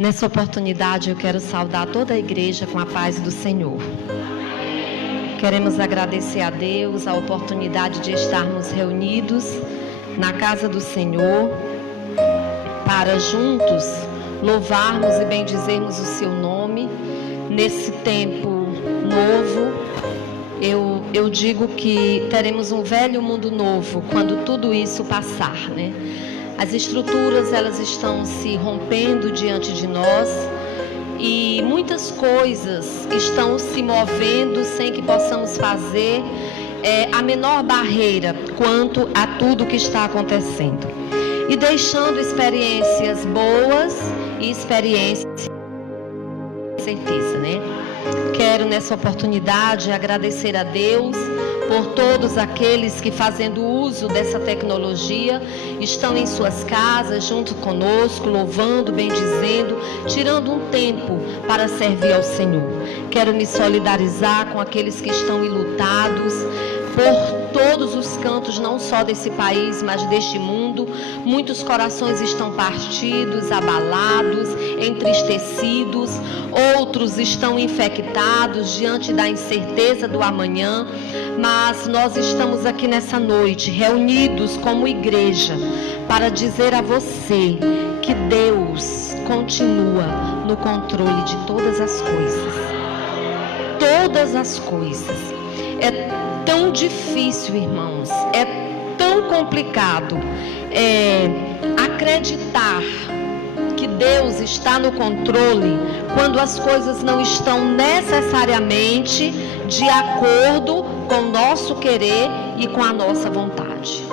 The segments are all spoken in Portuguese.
Nessa oportunidade eu quero saudar toda a igreja com a paz do Senhor. Queremos agradecer a Deus a oportunidade de estarmos reunidos na casa do Senhor para juntos louvarmos e bendizermos o seu nome. Nesse tempo novo, eu digo que teremos um velho mundo novo quando tudo isso passar, né? As estruturas, elas estão se rompendo diante de nós e muitas coisas estão se movendo sem que possamos fazer a menor barreira quanto a tudo que está acontecendo. E deixando experiências boas e experiências de certeza, né? Quero nessa oportunidade agradecer a Deus por todos aqueles que, fazendo uso dessa tecnologia, estão em suas casas junto conosco, louvando, bendizendo, tirando um tempo para servir ao Senhor. Quero me solidarizar com aqueles que estão enlutados por todos os cantos, não só desse país, mas deste mundo. Muitos corações estão partidos, abalados, entristecidos. Outros estão infectados diante da incerteza do amanhã. Mas nós estamos aqui nessa noite, reunidos como igreja, para dizer a você que Deus continua no controle de todas as coisas. Todas as coisas. É tão difícil, irmãos, é tão complicado acreditar que Deus está no controle quando as coisas não estão necessariamente de acordo com o nosso querer e com a nossa vontade.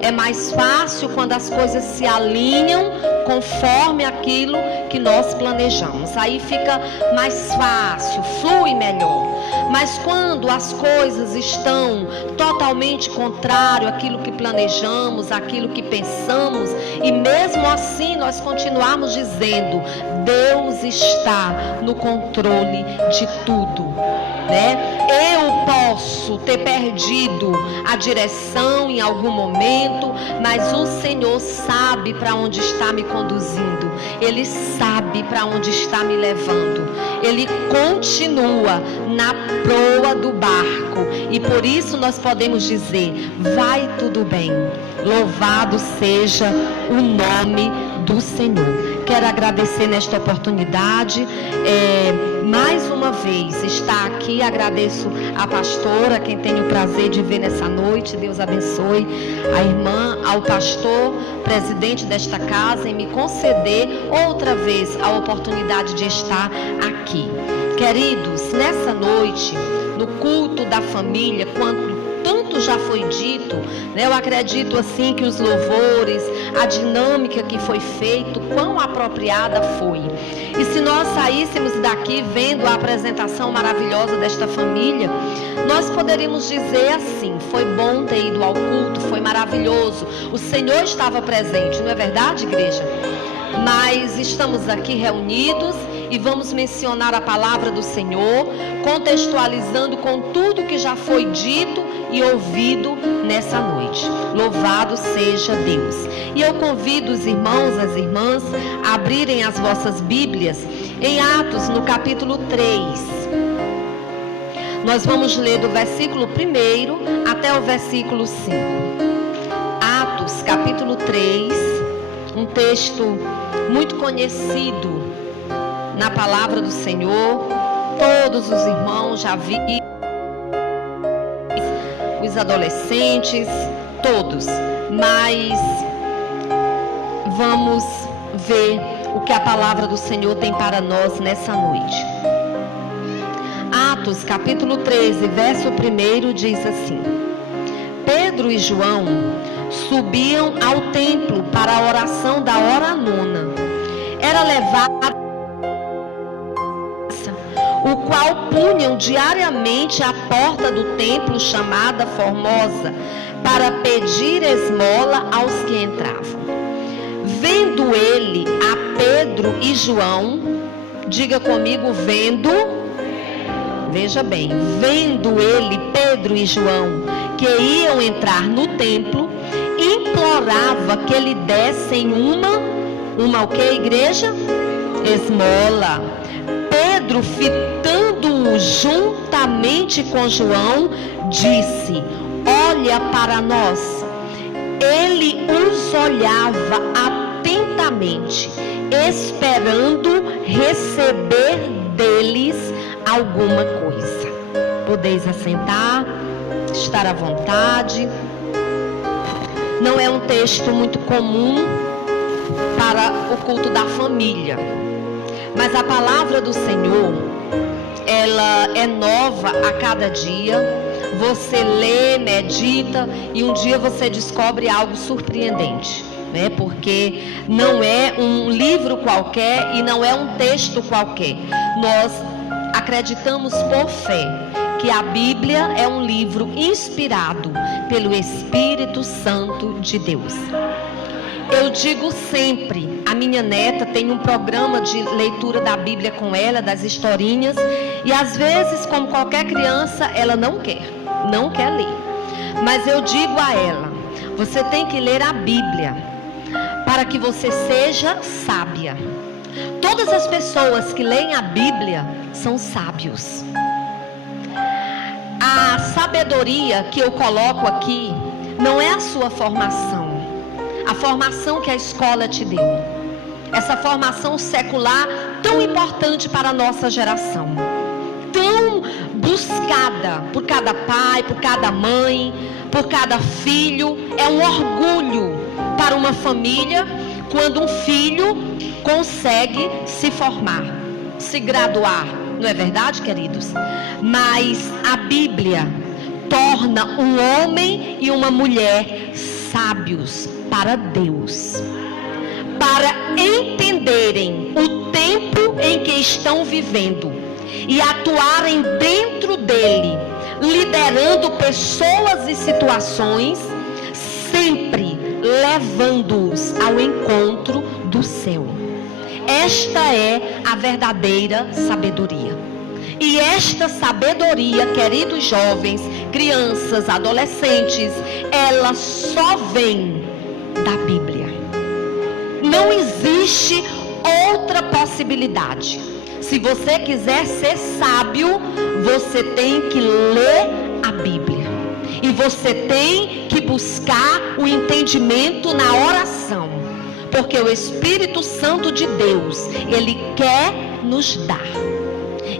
É mais fácil quando as coisas se alinham conforme aquilo que nós planejamos. Aí fica mais fácil, flui melhor. Mas quando as coisas estão totalmente contrário àquilo que planejamos, àquilo que pensamos, e mesmo assim nós continuamos dizendo, Deus está no controle de tudo, né? Eu posso ter perdido a direção em algum momento, mas o Senhor sabe para onde está me conduzindo. Ele sabe para onde está me levando. Ele continua na proa do barco. E por isso nós podemos dizer, vai tudo bem. Louvado seja o nome do Senhor. Quero agradecer nesta oportunidade, mais uma vez, estar aqui. Agradeço a pastora, quem tenho o prazer de ver nessa noite. Deus abençoe a irmã, ao pastor, presidente desta casa, em me conceder outra vez a oportunidade de estar aqui. Queridos, nessa noite, no culto da família, quando tanto já foi dito, né? Eu acredito assim que os louvores, a dinâmica que foi feita, quão apropriada foi. E se nós saíssemos daqui vendo a apresentação maravilhosa desta família, nós poderíamos dizer assim, foi bom ter ido ao culto, foi maravilhoso, o Senhor estava presente, não é verdade, igreja? Mas estamos aqui reunidos e vamos mencionar a palavra do Senhor, contextualizando com tudo que já foi dito e ouvido nessa noite. Louvado seja Deus. E eu convido os irmãos, as irmãs, a abrirem as vossas Bíblias em Atos, no capítulo 3. Nós vamos ler do versículo 1 até o versículo 5. Atos, capítulo 3, um texto muito conhecido na palavra do Senhor. Todos os irmãos já viram, os adolescentes, todos. Mas vamos ver o que a palavra do Senhor tem para nós nessa noite. Atos, capítulo 13, verso 1 diz assim: Pedro e João subiam ao templo para a oração da hora nona. Era levado o qual punham diariamente à porta do templo chamada Formosa, para pedir esmola aos que entravam. Vendo ele a Pedro e João, diga comigo, veja bem, vendo ele Pedro e João, que iam entrar no templo, implorava que lhe dessem uma o que, igreja? esmola. Pedro, fitando-o juntamente com João, disse: olha para nós. Ele os olhava atentamente, esperando receber deles alguma coisa. Podeis assentar, estar à vontade. Não é um texto muito comum para o culto da família, mas a palavra do Senhor, ela é nova a cada dia. Você lê, medita e um dia você descobre algo surpreendente, né? Porque não é um livro qualquer e não é um texto qualquer. Nós acreditamos por fé que a Bíblia é um livro inspirado pelo Espírito Santo de Deus. Eu digo sempre, a minha neta tem um programa de leitura da Bíblia com ela, das historinhas, e às vezes, como qualquer criança, ela não quer ler. Mas eu digo a ela: você tem que ler a Bíblia para que você seja sábia. Todas as pessoas que leem a Bíblia são sábios. A sabedoria que eu coloco aqui não é a sua formação, a formação que a escola te deu, essa formação secular tão importante para a nossa geração, tão buscada por cada pai, por cada mãe, por cada filho. É um orgulho para uma família quando um filho consegue se formar, se graduar. Não é verdade, queridos? Mas a Bíblia torna um homem e uma mulher sábios para Deus, para entenderem o tempo em que estão vivendo e atuarem dentro dele, liderando pessoas e situações, sempre levando-os ao encontro do céu. Esta é a verdadeira sabedoria. E esta sabedoria, queridos jovens, crianças, adolescentes, ela só vem da Bíblia. Não existe outra possibilidade. Se você quiser ser sábio, você tem que ler a Bíblia. E você tem que buscar o entendimento na oração. Porque o Espírito Santo de Deus, Ele quer nos dar.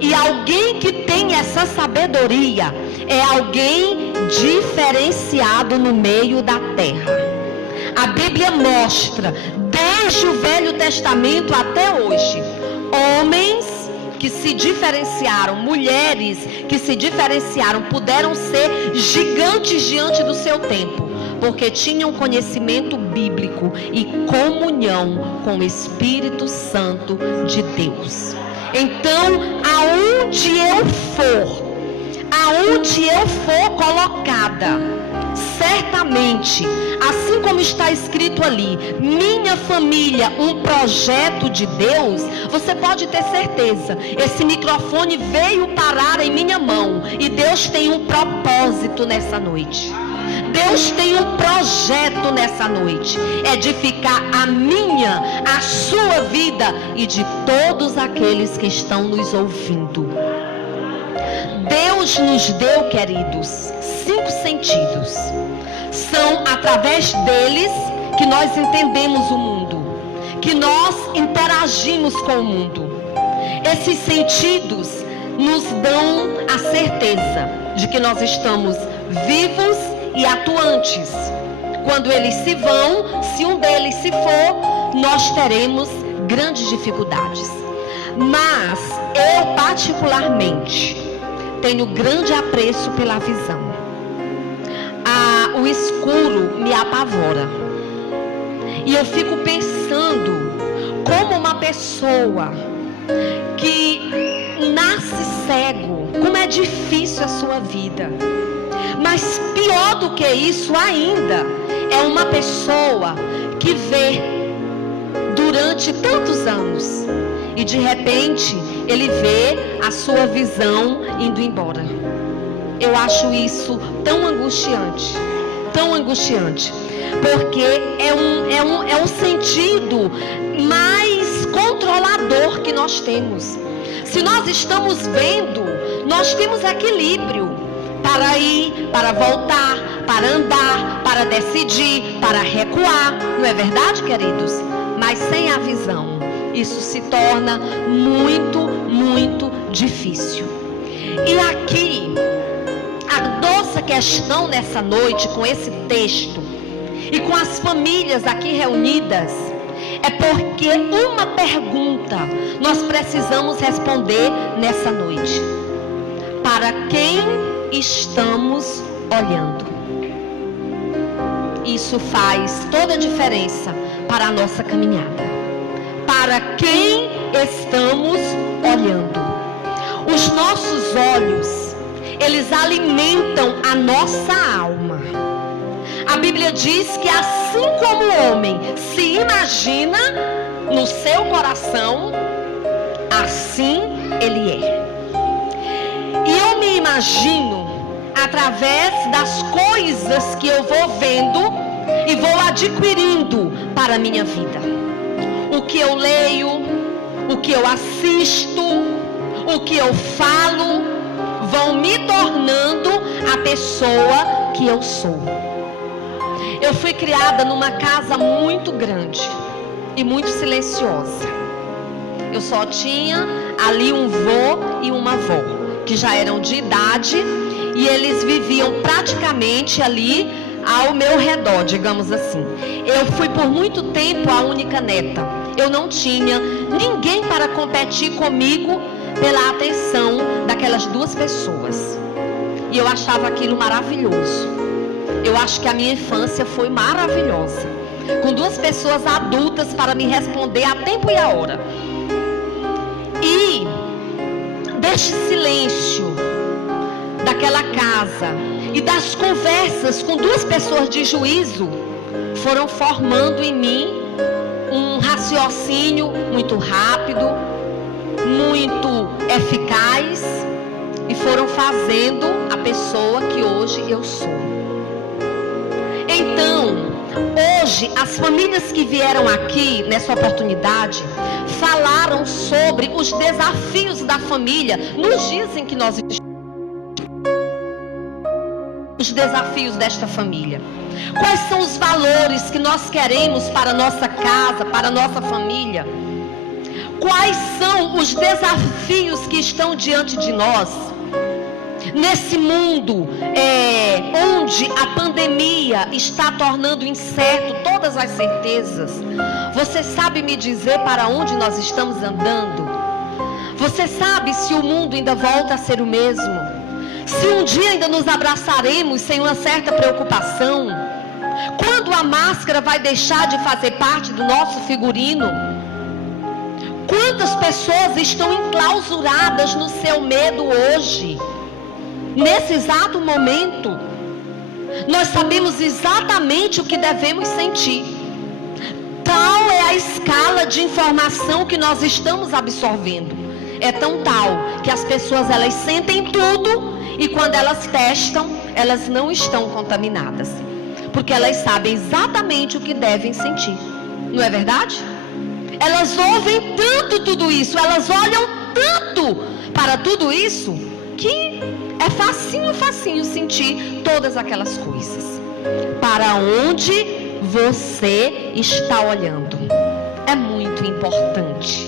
E alguém que tem essa sabedoria é alguém diferenciado no meio da terra. A Bíblia mostra, desde o Velho Testamento até hoje, homens que se diferenciaram, mulheres que se diferenciaram, puderam ser gigantes diante do seu tempo, porque tinham conhecimento bíblico e comunhão com o Espírito Santo de Deus. Então, aonde eu for colocada, certamente, assim como está escrito ali, minha família, um projeto de Deus, você pode ter certeza, esse microfone veio parar em minha mão e Deus tem um propósito nessa noite. Deus tem um projeto nessa noite, edificar a minha, a sua vida e de todos aqueles que estão nos ouvindo. Deus nos deu, queridos, 5 sentidos. São através deles que nós entendemos o mundo, que nós interagimos com o mundo. Esses sentidos nos dão a certeza de que nós estamos vivos e atuantes. Quando eles se vão, se um deles se for, nós teremos grandes dificuldades. Mas eu particularmente tenho grande apreço pela visão. O escuro me apavora. E eu fico pensando como uma pessoa que nasce cego, como é difícil a sua vida. Mas pior do que isso ainda, é uma pessoa que vê durante tantos anos e de repente ele vê a sua visão indo embora. Eu acho isso tão angustiante, porque é um sentido mais controlador nós temos. Se nós estamos vendo, nós temos equilíbrio para ir, para voltar, para andar, para decidir, para recuar. Não é verdade, queridos? Mas sem a visão, isso se torna muito, muito difícil. E aqui, a nossa questão nessa noite, com esse texto, e com as famílias aqui reunidas, é porque uma pergunta nós precisamos responder nessa noite: para quem estamos olhando? Isso faz toda a diferença para a nossa caminhada. Para quem estamos olhando? Os nossos olhos, eles alimentam a nossa alma. A Bíblia diz que assim como o homem se imagina no seu coração, assim ele é. E eu me imagino através das coisas que eu vou vendo e vou adquirindo para a minha vida. O que eu leio, o que eu assisto, o que eu falo, vão me tornando a pessoa que eu sou. Eu fui criada numa casa muito grande e muito silenciosa. Eu só tinha ali um vô e uma avó, que já eram de idade, e eles viviam praticamente ali ao meu redor, digamos assim. Eu fui por muito tempo a única neta. Eu não tinha ninguém para competir comigo pela atenção daquelas duas pessoas. E eu achava aquilo maravilhoso. Eu acho que a minha infância foi maravilhosa, com duas pessoas adultas para me responder a tempo e a hora. E deste silêncio daquela casa e das conversas com duas pessoas de juízo, foram formando em mim um raciocínio muito rápido, muito eficaz, e foram fazendo a pessoa que hoje eu sou. Então, hoje, as famílias que vieram aqui nessa oportunidade falaram sobre os desafios da família nos dias em que nós estamos. Os desafios desta família. Quais são os valores que nós queremos para a nossa casa, para a nossa família? Quais são os desafios que estão diante de nós? Nesse mundo onde a pandemia está tornando incerto todas as certezas, você sabe me dizer para onde nós estamos andando? Você sabe se o mundo ainda volta a ser o mesmo? Se um dia ainda nos abraçaremos sem uma certa preocupação? Quando a máscara vai deixar de fazer parte do nosso figurino? Quantas pessoas estão enclausuradas no seu medo hoje? Nesse exato momento, nós sabemos exatamente o que devemos sentir. Tal é a escala de informação que nós estamos absorvendo. É tão tal que as pessoas, elas sentem tudo, e quando elas testam, elas não estão contaminadas, porque elas sabem exatamente o que devem sentir. Não é verdade? Elas ouvem tanto tudo isso, elas olham tanto para tudo isso, que é facinho sentir todas aquelas coisas. Para onde você está olhando é muito importante.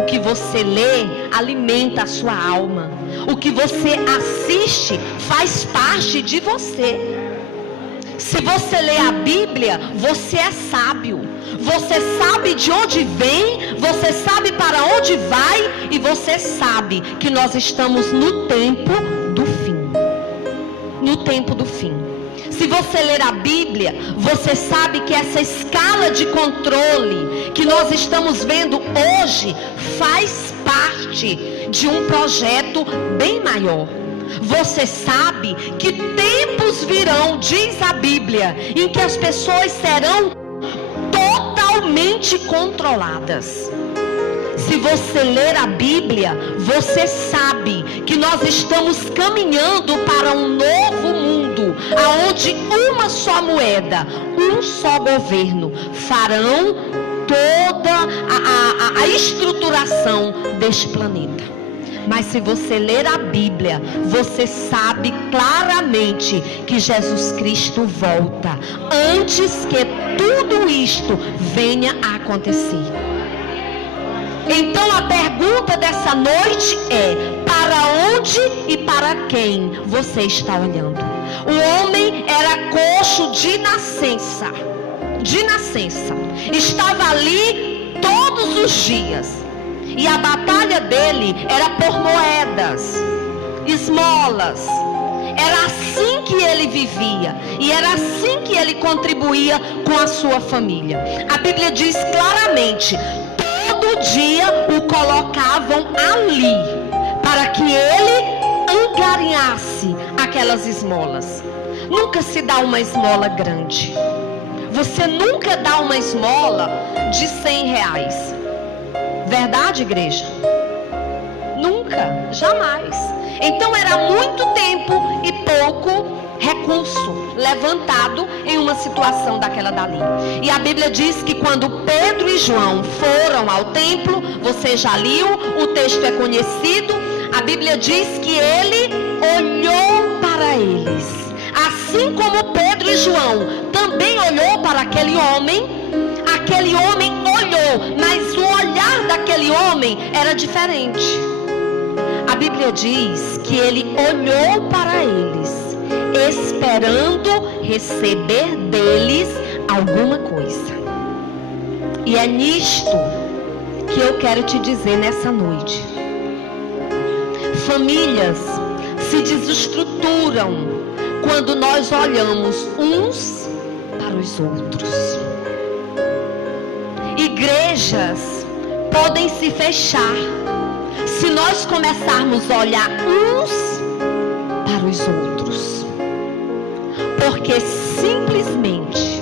O que você lê alimenta a sua alma. O que você assiste faz parte de você. Se você lê a Bíblia, você é sábio. Você sabe de onde vem, você sabe para onde vai, e você sabe que nós estamos no tempo do fim. No tempo do fim. Se você ler a Bíblia, você sabe que essa escala de controle que nós estamos vendo hoje faz parte de um projeto bem maior. Você sabe que tempos virão, diz a Bíblia, em que as pessoas serão totalmente controladas. Se você ler a Bíblia, você sabe que nós estamos caminhando para um novo mundo, aonde uma só moeda, um só governo farão toda a estruturação deste planeta. Mas se você ler a Bíblia, você sabe claramente que Jesus Cristo volta antes que tudo isto venha a acontecer. Então a pergunta dessa noite é: para onde e para quem você está olhando? O homem era coxo de nascença. Estava ali todos os dias. E a batalha dele era por moedas, esmolas. Era assim que ele vivia. E era assim que ele contribuía com a sua família. A Bíblia diz claramente: todo dia o colocavam ali, para que ele angariasse aquelas esmolas. Nunca se dá uma esmola grande. Você nunca dá uma esmola de R$100. Verdade, igreja? Nunca, jamais. Então era muito tempo e pouco recurso levantado em uma situação daquela dali. E a Bíblia diz que quando Pedro e João foram ao templo, você já leu, o texto é conhecido, a Bíblia diz que ele olhou para eles. Assim como Pedro e João também olhou para aquele homem olhou, mas o olhar daquele homem era diferente. A Bíblia diz que ele olhou para eles, esperando receber deles alguma coisa. E é nisto que eu quero te dizer nessa noite. Famílias se desestruturam quando nós olhamos uns para os outros. Igrejas podem se fechar se nós começarmos a olhar uns para os outros. Porque simplesmente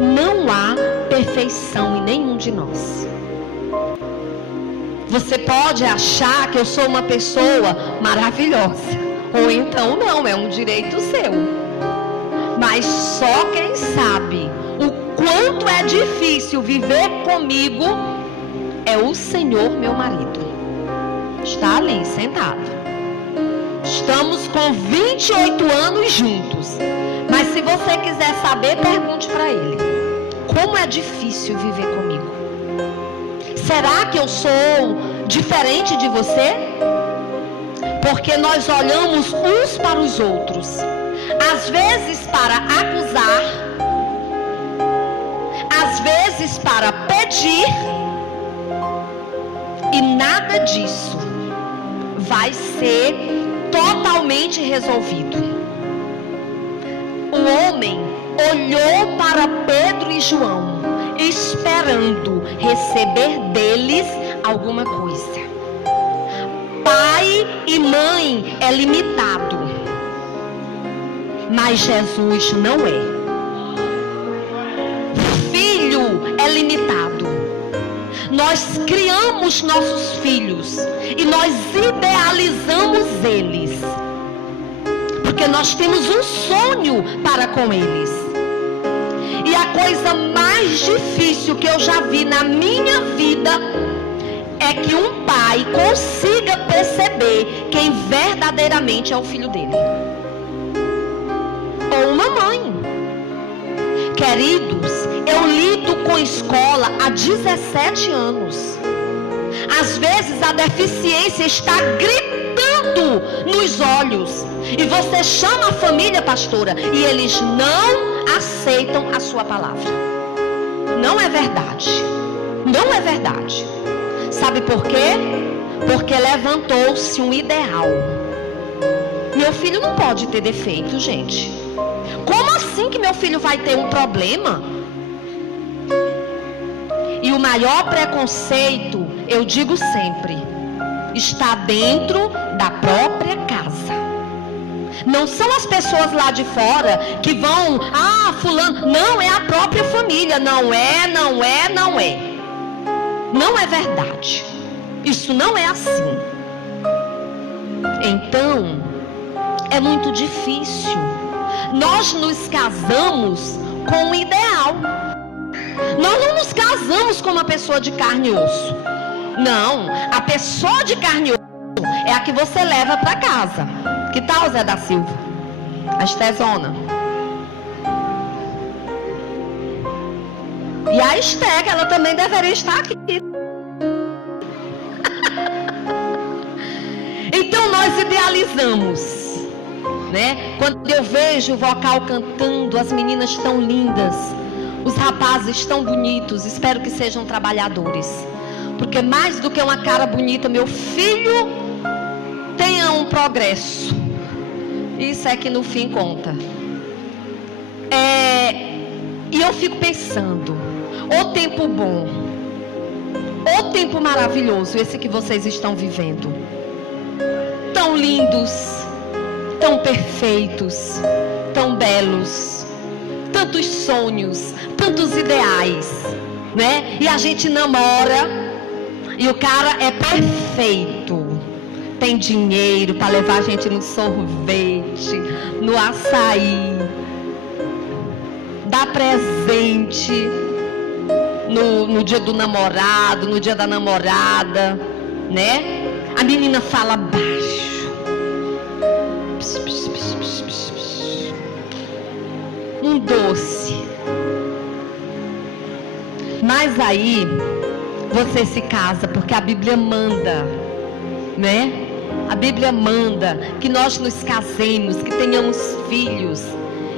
não há perfeição em nenhum de nós. Você pode achar que eu sou uma pessoa maravilhosa, ou então não, é um direito seu. Mas só quem sabe o quanto é difícil viver comigo é o Senhor, meu marido. Está ali sentado. Estamos com 28 anos juntos. Mas se você quiser saber, pergunte para ele: como é difícil viver comigo? Será que eu sou diferente de você? Porque nós olhamos uns para os outros, às vezes para acusar, às vezes para pedir, e nada disso vai ser totalmente resolvido. O homem olhou para Pedro e João, esperando receber deles alguma coisa. Pai e mãe é limitado, mas Jesus não é. Filho é limitado. Nós criamos nossos filhos e nós idealizamos eles, porque nós temos um sonho para com eles. E a coisa mais difícil que eu já vi na minha vida é que um pai consiga perceber quem verdadeiramente é o filho dele, ou uma mãe. Queridos, eu lido com escola há 17 anos. Às vezes a deficiência está gritando nos olhos, e você chama a família, pastora, e eles não aceitam a sua palavra. Não é verdade. Não é verdade. Sabe por quê? Porque levantou-se um ideal. Meu filho não pode ter defeito, gente. Como assim que meu filho vai ter um problema? E o maior preconceito, eu digo sempre, está dentro da própria casa. Não são as pessoas lá de fora que vão, fulano, não, é a própria família. Não é. Não é verdade. Isso não é assim. Então, é muito difícil. Nós nos casamos com um ideal. Nós não nos casamos com uma pessoa de carne e osso. Não, a pessoa de carne e osso é a que você leva para casa. Que tal, Zé da Silva? A Estézona. E a Esté, ela também deveria estar aqui. Então nós idealizamos, né? Quando eu vejo o vocal cantando, as meninas tão lindas, os rapazes tão bonitos, espero que sejam trabalhadores. Porque mais do que uma cara bonita, meu filho tenha um progresso. Isso é que no fim conta. E eu fico pensando, o tempo bom, o tempo maravilhoso, esse que vocês estão vivendo. Tão lindos, tão perfeitos, tão belos, tantos sonhos, tantos ideais, né? E a gente namora e o cara é perfeito, tem dinheiro para levar a gente no sorvete, no açaí, dá presente no dia do namorado, no dia da namorada, né? A menina fala baixo. Um doce. Mas aí você se casa porque a Bíblia manda, né? A Bíblia manda que nós nos casemos, que tenhamos filhos.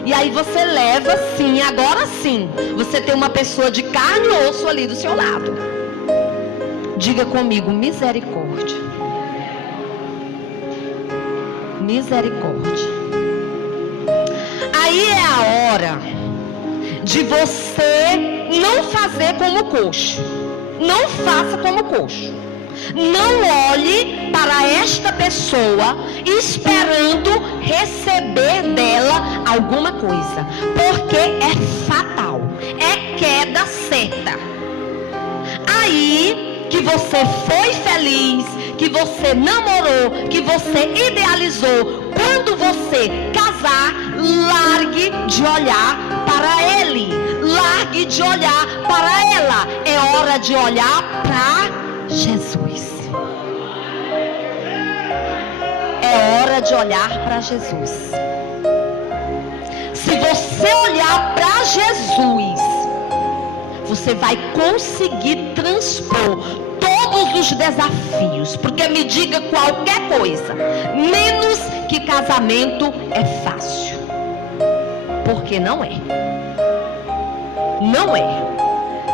E aí você leva, sim, agora sim, você tem uma pessoa de carne e osso ali do seu lado. Diga comigo, misericórdia. Misericórdia. Aí é a hora de você não fazer como coxo. Não faça como coxo. Não olhe para esta pessoa esperando receber dela alguma coisa, porque é fatal, é queda certa. Aí que você foi feliz, que você namorou, que você idealizou, quando você casar, largue de olhar para ele, largue de olhar para ela. É hora de olhar para Jesus. É hora de olhar para Jesus. Se você olhar para Jesus, você vai conseguir transpor todos os desafios. Porque me diga qualquer coisa, menos que casamento é fácil. Porque não é. Não é.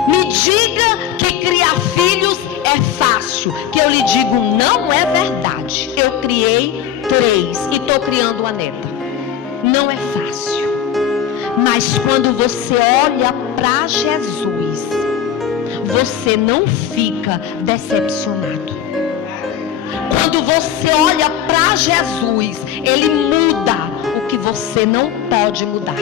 Me diga que criar filhos é fácil, que eu lhe digo, não é verdade. Eu criei 3 e estou criando uma neta. Não é fácil. Mas quando você olha para Jesus, você não fica decepcionado. Quando você olha para Jesus, Ele muda o que você não pode mudar.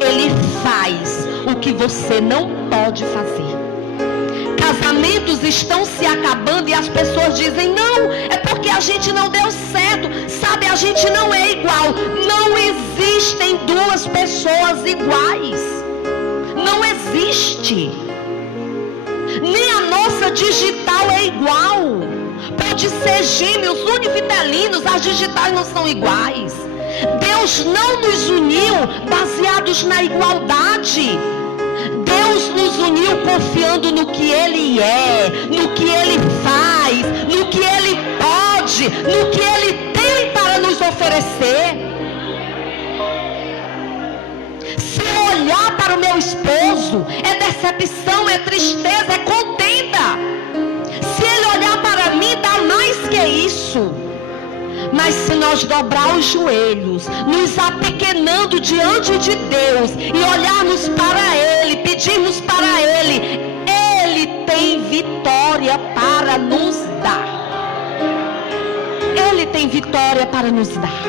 Ele faz o que você não pode fazer. Casamentos estão se acabando e as pessoas dizem, não, é porque a gente não deu certo. Sabe, a gente não é igual. Não existem 2 pessoas iguais. Não existe. Nem a nossa digital é igual. Pode ser gêmeos, univitelinos, as digitais não são iguais. Deus não nos uniu baseados na igualdade. Deus nos uniu confiando no que Ele é, no que Ele faz, no que Ele pode, no que Ele tem para nos oferecer. Se eu olhar para o meu esposo, é decepção, é tristeza, é contenda. Se ele olhar para mim, dá mais que isso. Mas se nós dobrar os joelhos, nos apequenando diante de Deus e olharmos para Ele, pedirmos para Ele, Ele tem vitória para nos dar. Ele tem vitória para nos dar.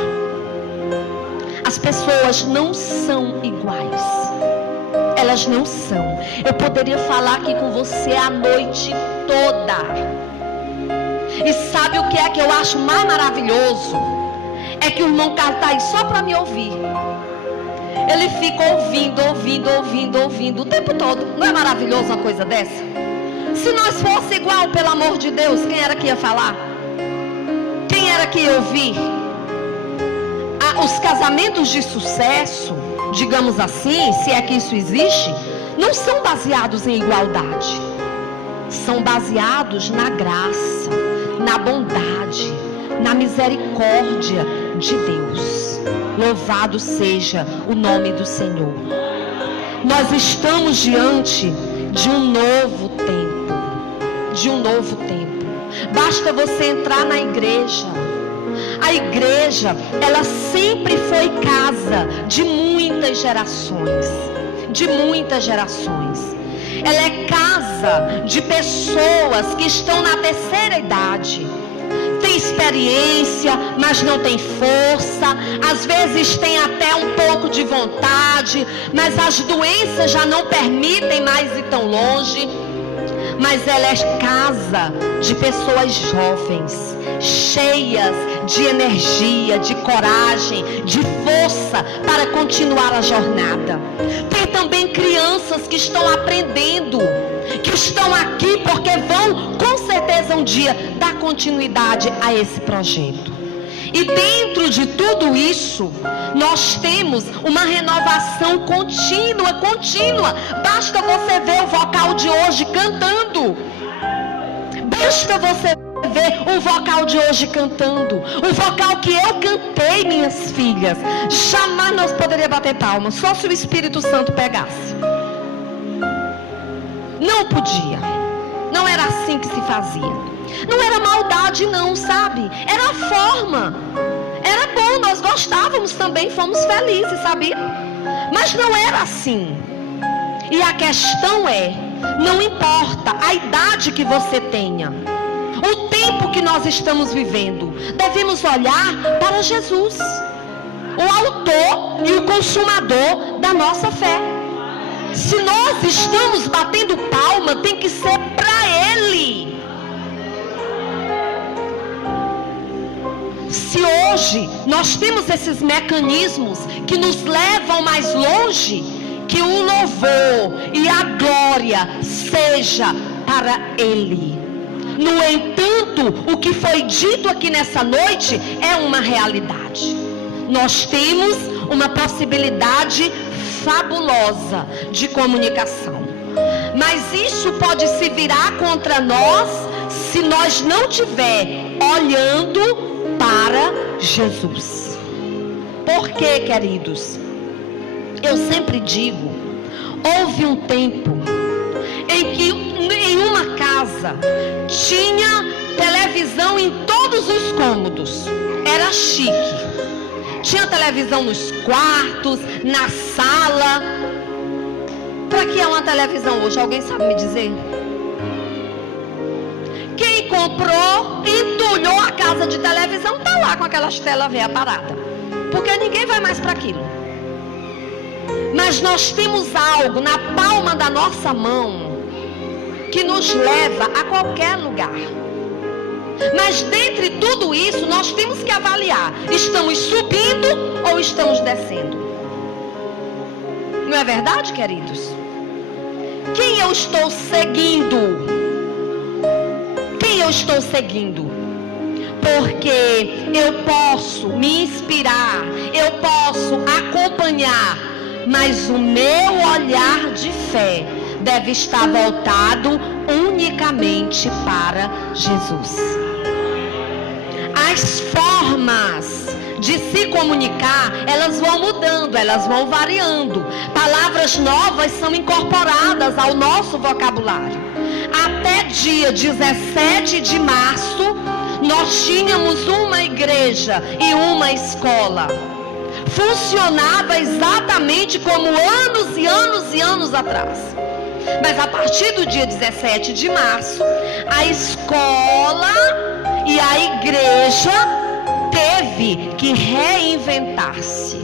As pessoas não são iguais. Elas não são. Eu poderia falar aqui com você a noite toda. E sabe o que é que eu acho mais maravilhoso? É que o irmão Carlos está aí só para me ouvir. ele fica ouvindo o tempo todo. Não é maravilhoso uma coisa dessa? Se nós fosse igual, pelo amor de Deus, quem era que ia falar? Quem era que ia ouvir? Os casamentos de sucesso, digamos assim, se é que isso existe, não são baseados em igualdade. São baseados na graça, na bondade, na misericórdia de Deus. Louvado seja o nome do Senhor. Nós estamos diante de um novo tempo. De um novo tempo. Basta você entrar na igreja. A igreja, ela sempre foi casa de muitas gerações. De muitas gerações. Ela é casa de pessoas que estão na terceira idade. Tem experiência, mas não tem força. Às vezes tem até um pouco de vontade, mas as doenças já não permitem mais ir tão longe. Mas ela é casa de pessoas jovens, cheias de energia, de coragem, de força para continuar a jornada. Tem também crianças que estão aprendendo, que estão aqui porque vão, com certeza, um dia dar continuidade a esse projeto. E dentro de tudo isso, nós temos uma renovação contínua. Basta você ver o vocal de hoje cantando. Basta você ver o vocal de hoje cantando. O vocal que eu cantei, minhas filhas. Jamais nós poderíamos bater palmas, só se o Espírito Santo pegasse. Não podia. Não era assim que se fazia. Não era maldade não, sabe? Era a forma. Era bom, nós gostávamos também, fomos felizes, sabia? Mas não era assim. E a questão é, não importa a idade que você tenha, o tempo que nós estamos vivendo, devemos olhar para Jesus, o autor e o consumador da nossa fé. Se nós estamos batendo palma, tem que ser para Ele. Se hoje nós temos esses mecanismos que nos levam mais longe, que o louvor e a glória seja para Ele. No entanto, o que foi dito aqui nessa noite é uma realidade. Nós temos uma possibilidade fabulosa de comunicação, mas isso pode se virar contra nós se nós não tiver olhando para Jesus. Por quê, queridos? Eu sempre digo, houve um tempo em que em uma casa tinha televisão em todos os cômodos. Era chique. Tinha televisão nos quartos, na sala. Para que é uma televisão hoje? Alguém sabe me dizer? Quem comprou, entulhou a casa de televisão, tá lá com aquelas telas velhas paradas. Porque ninguém vai mais para aquilo. Mas nós temos algo na palma da nossa mão que nos leva a qualquer lugar. Mas dentre tudo isso, nós temos que avaliar: estamos subindo ou estamos descendo? Não é verdade, queridos? Quem eu estou seguindo? Quem eu estou seguindo? Porque eu posso me inspirar, eu posso acompanhar, mas o meu olhar de fé deve estar voltado unicamente para Jesus. As formas de se comunicar, elas vão mudando, elas vão variando. Palavras novas são incorporadas ao nosso vocabulário. Até dia 17 de março, nós tínhamos uma igreja e uma escola. Funcionava exatamente como anos e anos e anos atrás. Mas a partir do dia 17 de março, a escola e a igreja teve que reinventar-se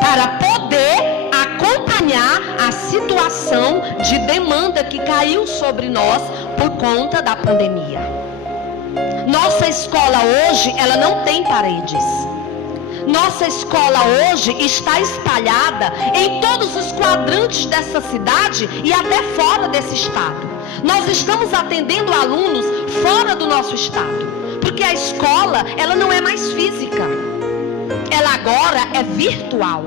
para poder acompanhar a situação de demanda que caiu sobre nós por conta da pandemia. Nossa escola hoje, ela não tem paredes. Nossa escola hoje está espalhada em todos os quadrantes dessa cidade e até fora desse estado. Nós estamos atendendo alunos fora do nosso estado, porque a escola, ela não é mais física, ela agora é virtual.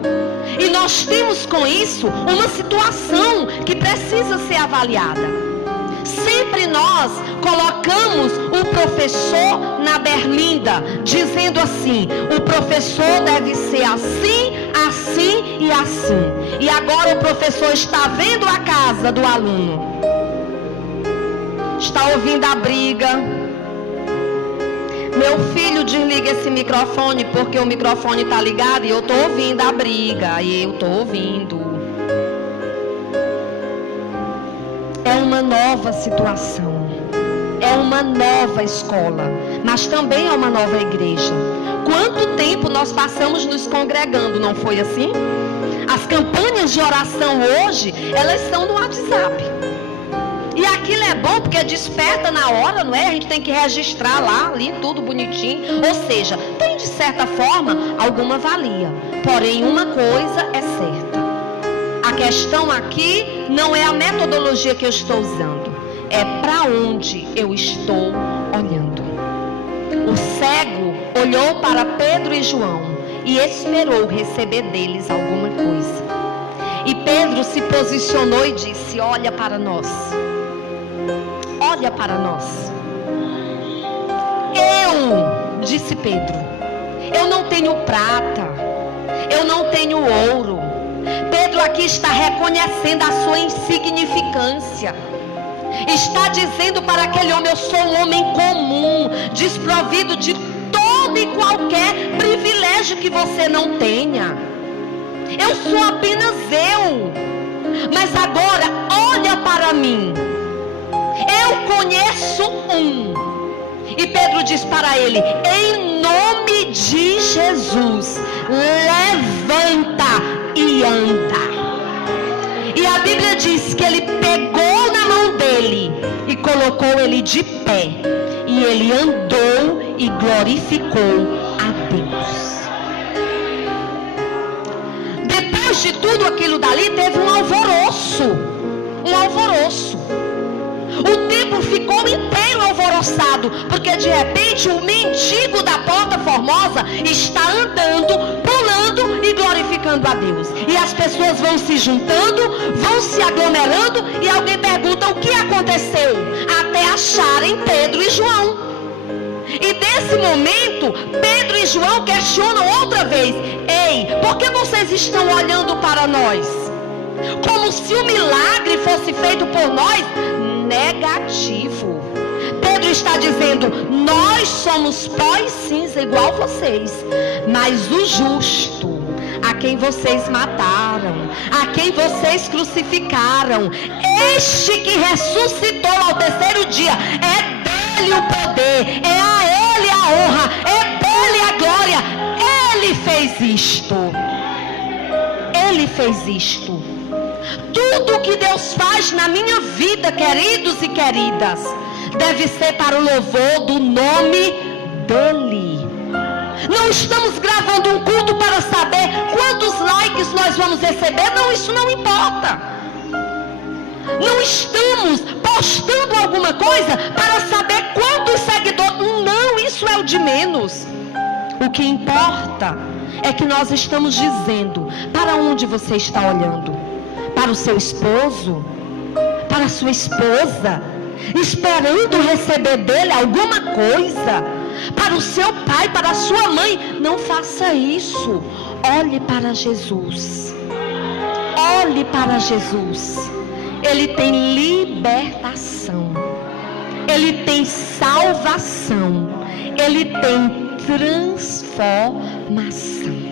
E nós temos com isso uma situação que precisa ser avaliada. Sempre nós colocamos o professor na berlinda, dizendo assim: o professor deve ser assim, assim e assim. E agora o professor está vendo a casa do aluno, está ouvindo a briga. Meu filho, desliga esse microfone, porque o microfone está ligado e eu estou ouvindo a briga. E eu estou ouvindo. É uma nova situação. É uma nova escola. Mas também é uma nova igreja. Quanto tempo nós passamos nos congregando, não foi assim? As campanhas de oração hoje, elas são no WhatsApp. E aquilo é bom porque desperta na hora, não é? A gente tem que registrar lá, ali, tudo bonitinho. Ou seja, tem de certa forma alguma valia. Porém, uma coisa é certa. A questão aqui não é a metodologia que eu estou usando. É para onde eu estou olhando. O cego olhou para Pedro e João e esperou receber deles alguma coisa. E Pedro se posicionou e disse: olha para nós. Olha para nós. Disse Pedro, eu não tenho prata, eu não tenho ouro. Pedro aqui está reconhecendo a sua insignificância. Está dizendo para aquele homem: eu sou um homem comum, desprovido de todo e qualquer privilégio que você não tenha. Eu sou apenas eu. Mas agora olha para mim. Eu conheço um. E Pedro diz para ele: em nome de Jesus, levanta e anda. E a Bíblia diz que ele pegou na mão dele e colocou ele de pé. E ele andou e glorificou a Deus. Depois de tudo aquilo dali, teve um alvoroço. Um alvoroço. O templo ficou inteiro alvoroçado, porque de repente o mendigo da Porta Formosa está andando, pulando e glorificando a Deus. E as pessoas vão se juntando, vão se aglomerando, e alguém pergunta: o que aconteceu? Até acharem Pedro e João. E nesse momento, Pedro e João questionam outra vez: ei, por que vocês estão olhando para nós? Como se o milagre fosse feito por nós? Negativo. Pedro está dizendo: nós somos pó e cinza igual vocês, mas o justo, a quem vocês mataram, a quem vocês crucificaram, este que ressuscitou ao terceiro dia, é dele o poder, é a ele a honra, é dele a glória. Ele fez isto. Ele fez isto. Tudo que Deus faz na minha vida, queridos e queridas, deve ser para o louvor do nome dele. Não estamos gravando um culto para saber quantos likes nós vamos receber. Não, isso não importa. Não estamos postando alguma coisa para saber quantos seguidores. Não, isso é o de menos. O que importa é que nós estamos dizendo: para onde você está olhando? Para o seu esposo? Para a sua esposa? Esperando receber dele alguma coisa? Para o seu pai, para a sua mãe? Não faça isso. Olhe para Jesus. Olhe para Jesus. Ele tem libertação. Ele tem salvação. Ele tem transformação.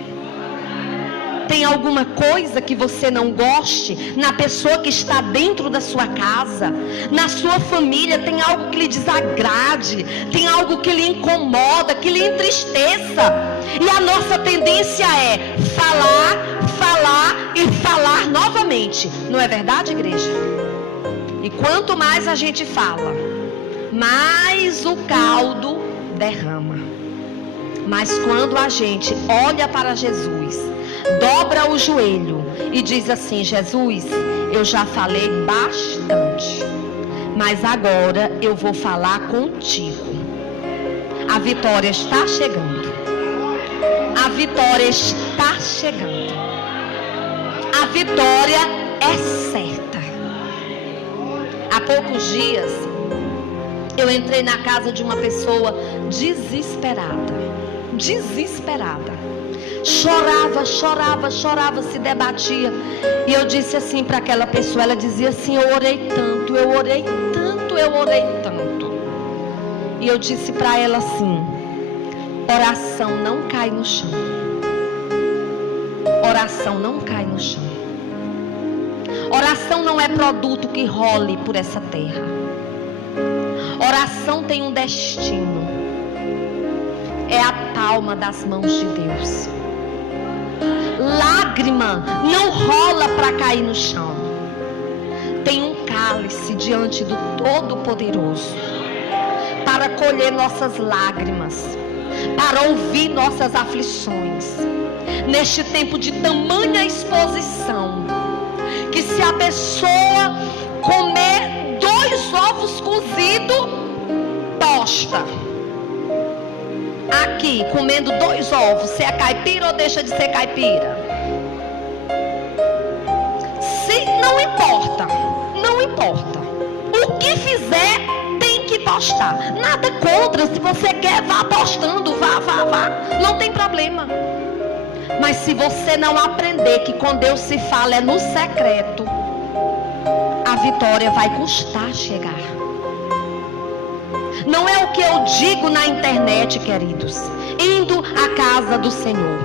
Tem alguma coisa que você não goste na pessoa que está dentro da sua casa, na sua família? Tem algo que lhe desagrade, tem algo que lhe incomoda, que lhe entristeça. E a nossa tendência é falar, falar e falar novamente. Não é verdade, igreja? E quanto mais a gente fala, mais o caldo derrama. Mas quando a gente olha para Jesus, dobra o joelho e diz assim: Jesus, eu já falei bastante, mas agora eu vou falar contigo. A vitória está chegando. A vitória está chegando. A vitória é certa. Há poucos dias eu entrei na casa de uma pessoa desesperada. Chorava, se debatia. E eu disse assim para aquela pessoa, ela dizia assim: eu orei tanto. E eu disse para ela assim: oração não cai no chão. Oração não cai no chão. Oração não é produto que role por essa terra. Oração tem um destino. É a palma das mãos de Deus. Lágrima não rola para cair no chão. Tem um cálice diante do Todo-Poderoso para colher nossas lágrimas, para ouvir nossas aflições. Neste tempo de tamanha exposição, que se a pessoa comer 2 ovos cozidos, posta. Aqui, comendo 2 ovos, se é caipira ou deixa de ser caipira? Se não importa. O que fizer, tem que postar. Nada contra, se você quer, vá postando, vá. Não tem problema. Mas se você não aprender que com Deus se fala é no secreto, a vitória vai custar chegar. Não é o que eu digo na internet, queridos. Indo à casa do Senhor.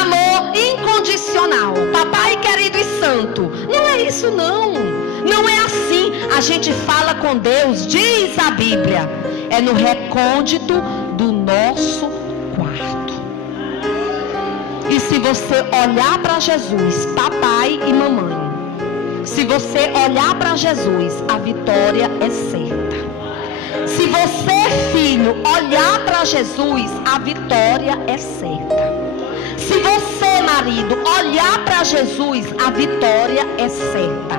Amor incondicional. Papai querido e santo. Não é isso não. Não é assim. A gente fala com Deus, diz a Bíblia. É no recôndito do nosso quarto. E se você olhar para Jesus, papai e mamãe, se você olhar para Jesus, a vitória é certa. Se você, filho, olhar para Jesus, a vitória é certa. Se você, marido, olhar para Jesus, a vitória é certa.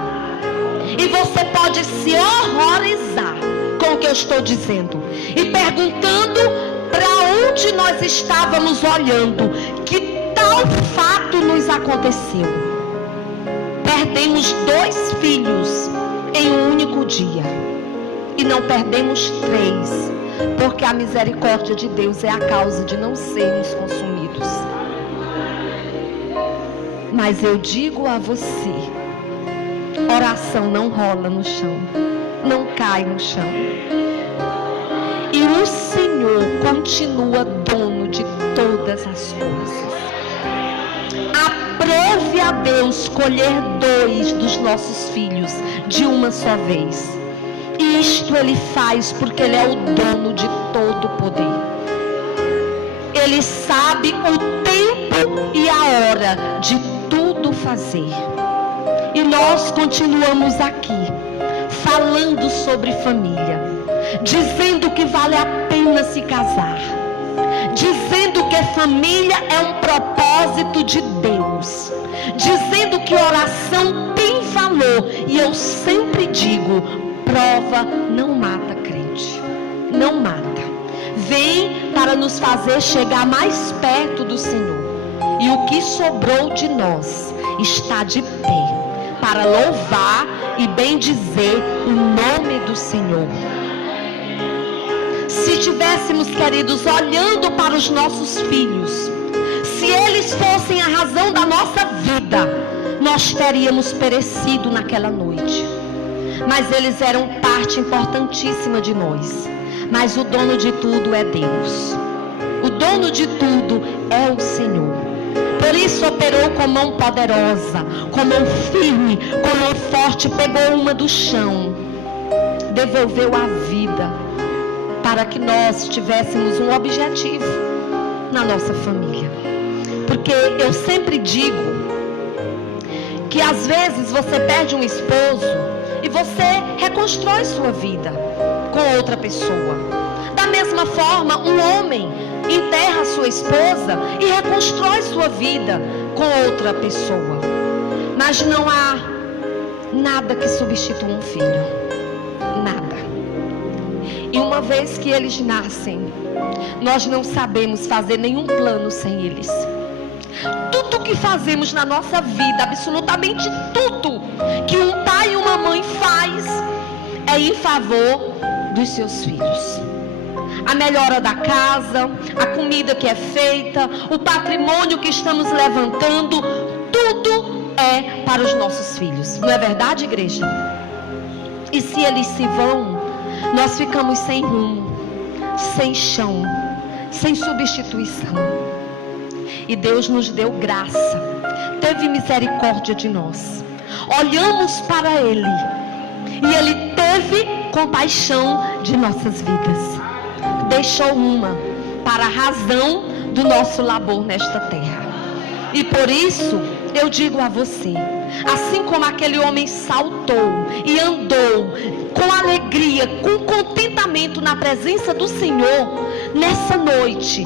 E você pode se horrorizar com o que eu estou dizendo e perguntando para onde nós estávamos olhando, que tal fato nos aconteceu. Perdemos 2 filhos em um único dia. E não perdemos 3, porque a misericórdia de Deus é a causa de não sermos consumidos. Mas eu digo a você, oração não rola no chão, não cai no chão. E o Senhor continua dono de todas as coisas. Aprove a Deus colher 2 dos nossos filhos de uma só vez. Isto Ele faz porque Ele é o dono de todo o poder. Ele sabe o tempo e a hora de tudo fazer. E nós continuamos aqui, falando sobre família, dizendo que vale a pena se casar, dizendo que família é um propósito de Deus, dizendo que oração tem valor. E eu sempre digo, prova não mata crente, não mata. Vem para nos fazer chegar mais perto do Senhor. E o que sobrou de nós está de pé para louvar e bendizer o nome do Senhor. Se tivéssemos, queridos, olhando para os nossos filhos, se eles fossem a razão da nossa vida, nós teríamos perecido naquela noite. Mas eles eram parte importantíssima de nós. Mas o dono de tudo é Deus. O dono de tudo é o Senhor. Por isso operou com mão poderosa, com mão firme, com mão forte, pegou uma do chão, devolveu a vida, para que nós tivéssemos um objetivo na nossa família. Porque eu sempre digo que às vezes você perde um esposo e você reconstrói sua vida com outra pessoa. Da mesma forma, um homem enterra sua esposa e reconstrói sua vida com outra pessoa. Mas não há nada que substitua um filho. Nada. E uma vez que eles nascem, nós não sabemos fazer nenhum plano sem eles. Tudo que fazemos na nossa vida, absolutamente tudo que um pai e uma mãe faz, é em favor dos seus filhos. A melhora da casa, a comida que é feita, o patrimônio que estamos levantando, tudo é para os nossos filhos. Não é verdade, igreja? E se eles se vão, nós ficamos sem rumo, sem chão, sem substituição. E Deus nos deu graça, teve misericórdia de nós. Olhamos para Ele e Ele teve compaixão de nossas vidas. Deixou uma para a razão do nosso labor nesta terra. E por isso eu digo a você, assim como aquele homem saltou e andou com alegria, com contentamento na presença do Senhor, nessa noite,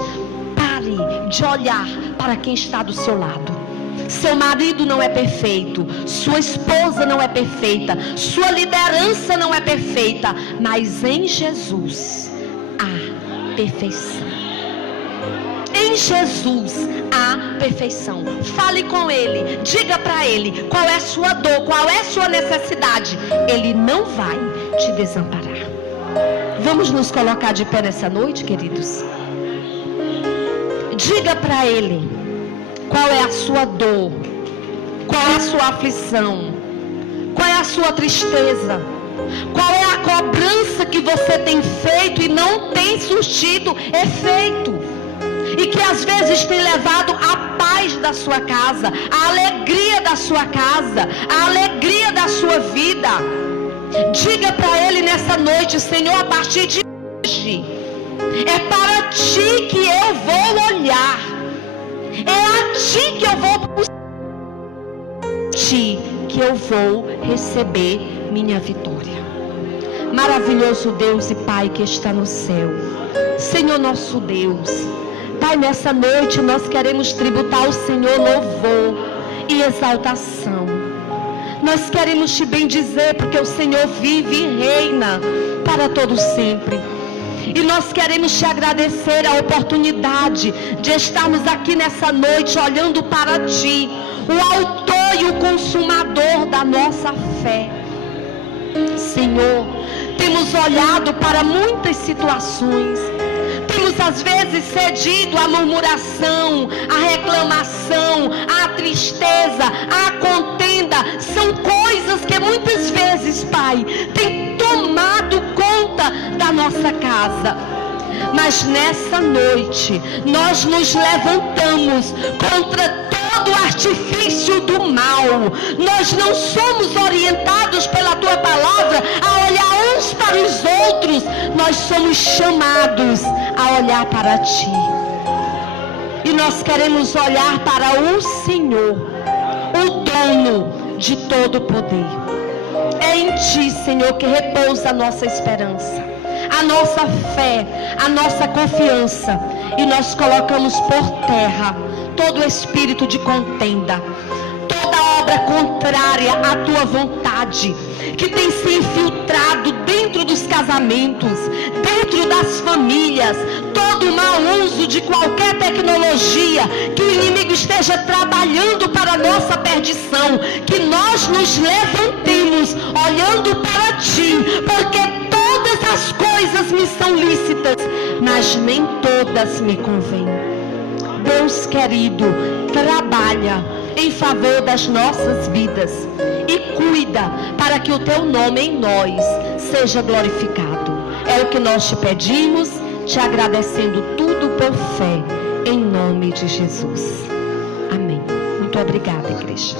pare de olhar para quem está do seu lado. Seu marido não é perfeito, sua esposa não é perfeita, sua liderança não é perfeita, mas em Jesus há perfeição. Em Jesus há perfeição. Fale com Ele, diga para Ele qual é a sua dor, qual é a sua necessidade. Ele não vai te desamparar. Vamos nos colocar de pé nessa noite, queridos? Diga para Ele qual é a sua dor, qual é a sua aflição, qual é a sua tristeza, qual é a cobrança que você tem feito e não tem surtido efeito, e que às vezes tem levado a paz da sua casa, a alegria da sua casa, a alegria da sua vida. Diga para Ele nessa noite: Senhor, a partir de hoje é para Ti que eu vou olhar, é a Ti que eu vou buscar, Ti que eu vou receber minha vitória. Maravilhoso Deus e Pai que está no céu, Senhor nosso Deus, Pai, nessa noite nós queremos tributar ao Senhor louvor e exaltação. Nós queremos Te bendizer porque o Senhor vive e reina para todo sempre. E nós queremos Te agradecer a oportunidade de estarmos aqui nessa noite olhando para Ti, o autor e o consumador da nossa fé. Senhor, temos olhado para muitas situações, temos às vezes cedido à murmuração, à reclamação, à tristeza, à contenda. São coisas que muitas vezes, Pai, tem tomado conta da nossa casa. Mas nessa noite nós nos levantamos contra todo artifício do mal. Nós não somos orientados pela Tua palavra a olhar uns para os outros. Nós somos chamados a olhar para Ti. E nós queremos olhar para o Senhor, o dono de todo o poder. É em Ti, Senhor, que repousa a nossa esperança, a nossa fé, a nossa confiança. E nós colocamos por terra todo espírito de contenda, toda obra contrária à Tua vontade, que tem se infiltrado dentro dos casamentos, dentro das famílias, todo mau uso de qualquer tecnologia, que o inimigo esteja trabalhando para a nossa perdição. Que nós nos levantemos olhando para Ti, porque todas as coisas me são lícitas, mas nem todas me convêm. Deus querido, trabalha em favor das nossas vidas e cuida para que o Teu nome em nós seja glorificado. É o que nós Te pedimos, Te agradecendo tudo por fé, em nome de Jesus. Amém. Muito obrigada, igreja.